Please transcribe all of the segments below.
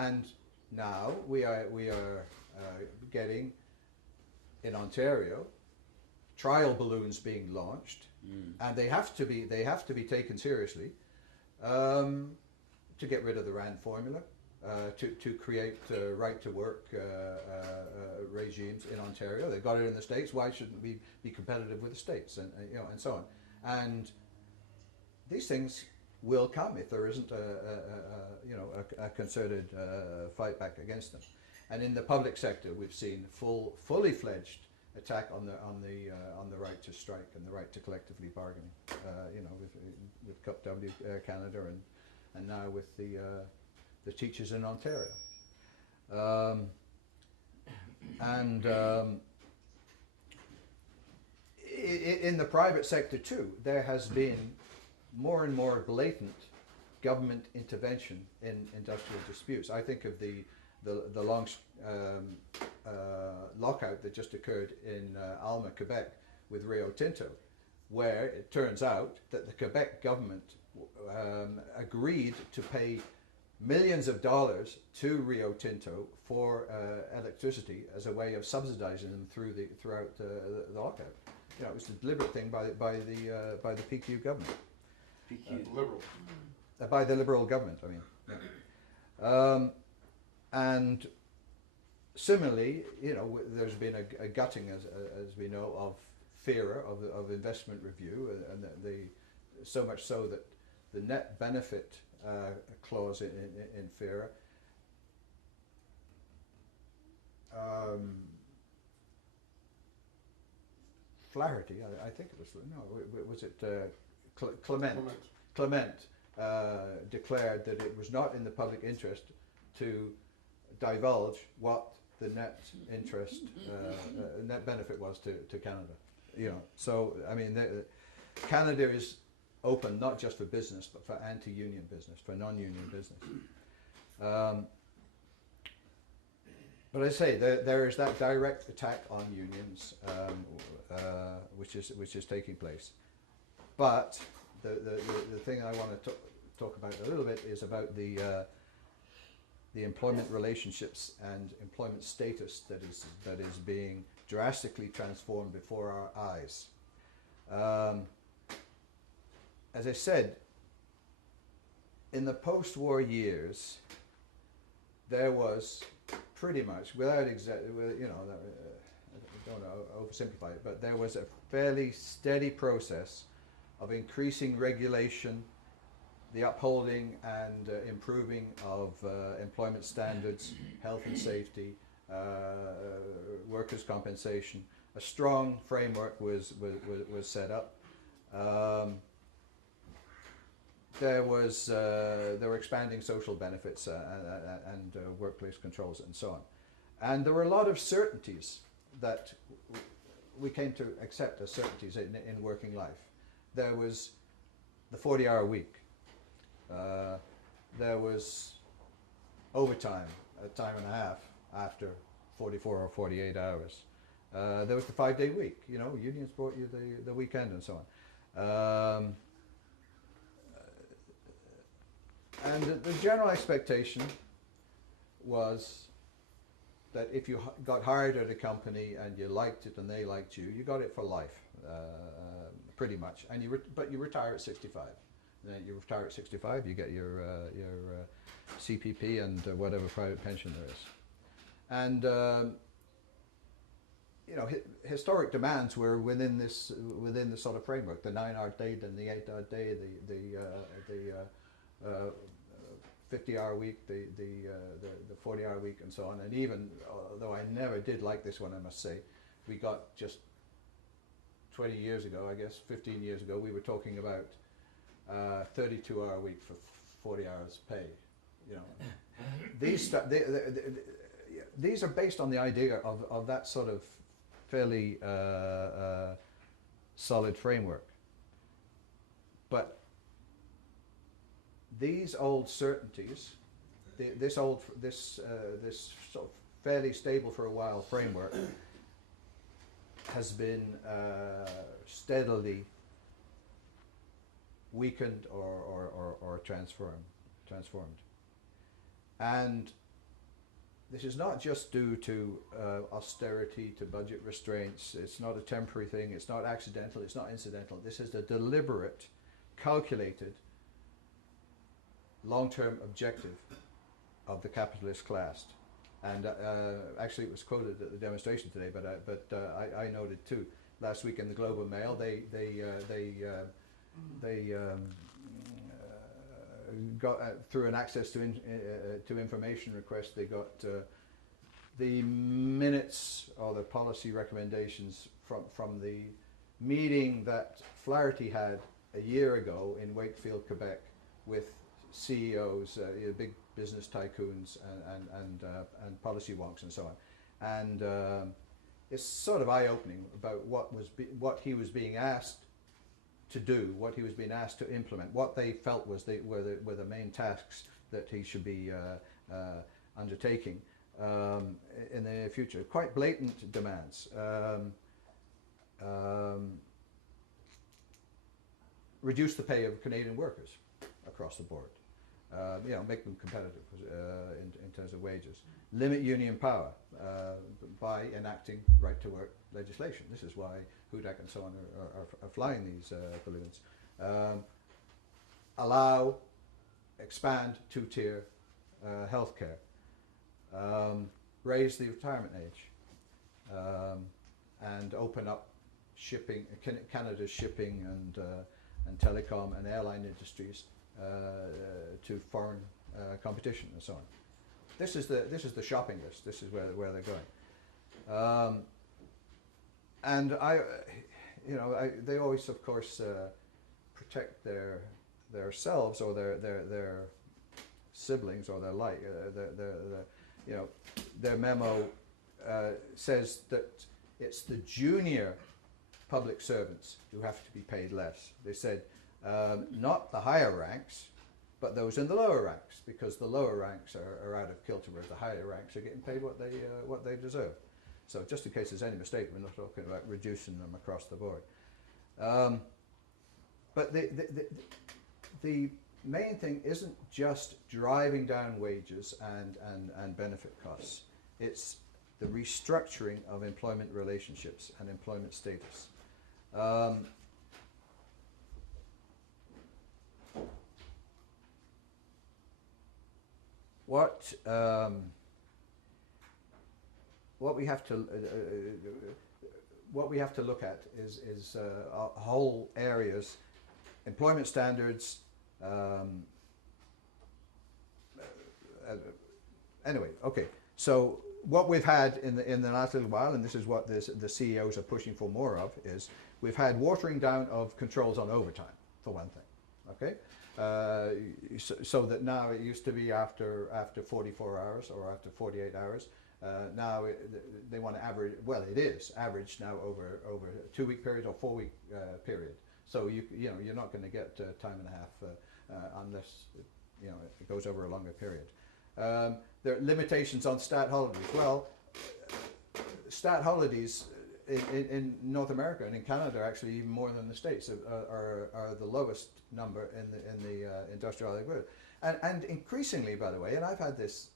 And now we are getting in Ontario trial balloons being launched, and they have to be taken seriously to get rid of the RAND formula, to create right to work regimes in Ontario. They've got it in the States. Why shouldn't we be competitive with the States, and and so on? And these things will come if there isn't a concerted fight back against them. And in the public sector, we've seen fully fledged attack on the right to strike and the right to collectively bargaining. With CUP W Canada and now with the teachers in Ontario. In the private sector too, there has been more and more blatant government intervention in industrial disputes. I think of the long lockout that just occurred in Alma, Quebec, with Rio Tinto, where it turns out that the Quebec government agreed to pay millions of dollars to Rio Tinto for electricity as a way of subsidizing them throughout the lockout. It was a deliberate thing by the PQ government. Liberal. By the Liberal government, I mean. Yeah. And similarly, there's been a gutting, as we know, of FERA, of investment review, and so much so that the net benefit clause in FERA Flaherty, I think it was Clement declared that it was not in the public interest to divulge what the net interest, net benefit was to Canada. So I mean, Canada is open not just for business, but for anti-union business, for non-union business. But I say there is that direct attack on unions, which is taking place. But the thing I want to talk about a little bit is about the employment relationships and employment status that is being drastically transformed before our eyes. As I said, in the post-war years, there was pretty much, without I don't want to oversimplify it, but there was a fairly steady process of increasing regulation, the upholding and improving of employment standards, health and safety, workers' compensation. A strong framework was set up. There were expanding social benefits and workplace controls and so on. And there were a lot of certainties that we came to accept as certainties in working life. There was the 40-hour week. There was overtime, a time and a half after 44 or 48 hours. There was the 5-day week. Unions brought you the weekend and so on. And the general expectation was that if you got hired at a company and you liked it and they liked you, you got it for life, pretty much. And but you retire at 65. And then you retire at 65, you get your CPP and whatever private pension there is. And historic demands were within this sort of framework: the 9-hour day, then the 8-hour day, the 50-hour week, the 40-hour week, and so on. And even though I never did like this one, I must say, we got just 20 years ago, I guess 15 years ago, we were talking about 32-hour week for 40 hours pay. These are based on the idea of that sort of fairly solid framework. But these old certainties, this sort of fairly stable for a while framework, has been steadily weakened or transformed. And this is not just due to austerity, to budget restraints. It's not a temporary thing. It's not accidental. It's not incidental. This is the deliberate, calculated, long-term objective of the capitalist class. And actually, it was quoted at the demonstration today. But I noted too. Last week in the Globe and Mail, they got through an access to information request. They got the minutes or the policy recommendations from the meeting that Flaherty had a year ago in Wakefield, Quebec, with CEOs, big business tycoons and policy wonks and so on. And it's sort of eye-opening about what he was being asked to do, what he was being asked to implement, what they felt were the main tasks that he should be undertaking in the near future. Quite blatant demands. Reduce the pay of Canadian workers across the board. Make them competitive in terms of wages. Limit union power by enacting right-to-work legislation. This is why Hudak and so on are flying these balloons. Expand two-tier healthcare. Raise the retirement age. And open up shipping, Canada's shipping and telecom and airline industries to foreign competition and so on. This is the shopping list. This is where they're going. And they always, of course, protect themselves or their siblings or their like. Their memo says that it's the junior public servants who have to be paid less. They said not the higher ranks, but those in the lower ranks, because the lower ranks are out of kilter, whereas the higher ranks are getting paid what they deserve. So just in case there's any mistake, we're not talking about reducing them across the board. But the main thing isn't just driving down wages and benefit costs. It's the restructuring of employment relationships and employment status. What we have to look at is whole areas, employment standards. Anyway, okay. So what we've had in the last little while, and this is what the CEOs are pushing for more of, is we've had watering down of controls on overtime, for one thing. Okay. So that now it used to be after 44 hours or after 48 hours. Now they want to average. Well, it is averaged now over a 2-week period or 4-week period. So you're not going to get time and a half unless it goes over a longer period. There are limitations on stat holidays. Well, stat holidays in North America and in Canada, actually even more than the States, are the lowest number in the industrial world. And increasingly, by the way, and I've had this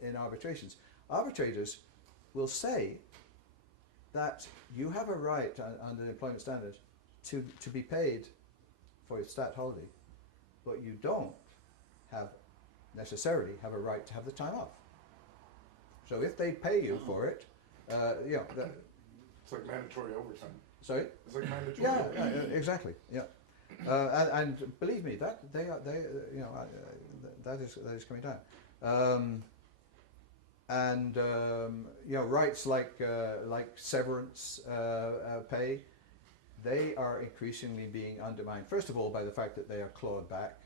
in arbitrations, arbitrators will say that you have a right under the employment standards to be paid for your stat holiday, but you don't necessarily have a right to have the time off. So if they pay you for it, it's like mandatory overtime. Sorry? It's like mandatory. Yeah, exactly. Yeah, and believe me, that is coming down. Rights like severance pay, they are increasingly being undermined. First of all, by the fact that they are clawed back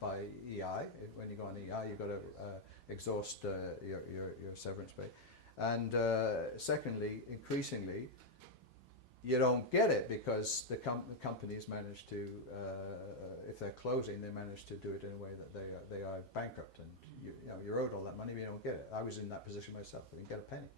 by EI. When you go on EI, you've got to exhaust your severance pay. And secondly, increasingly, you don't get it because the companies manage to, if they're closing, they manage to do it in a way that they are bankrupt, and you're owed all that money, but you don't get it. I was in that position myself. I didn't get a penny.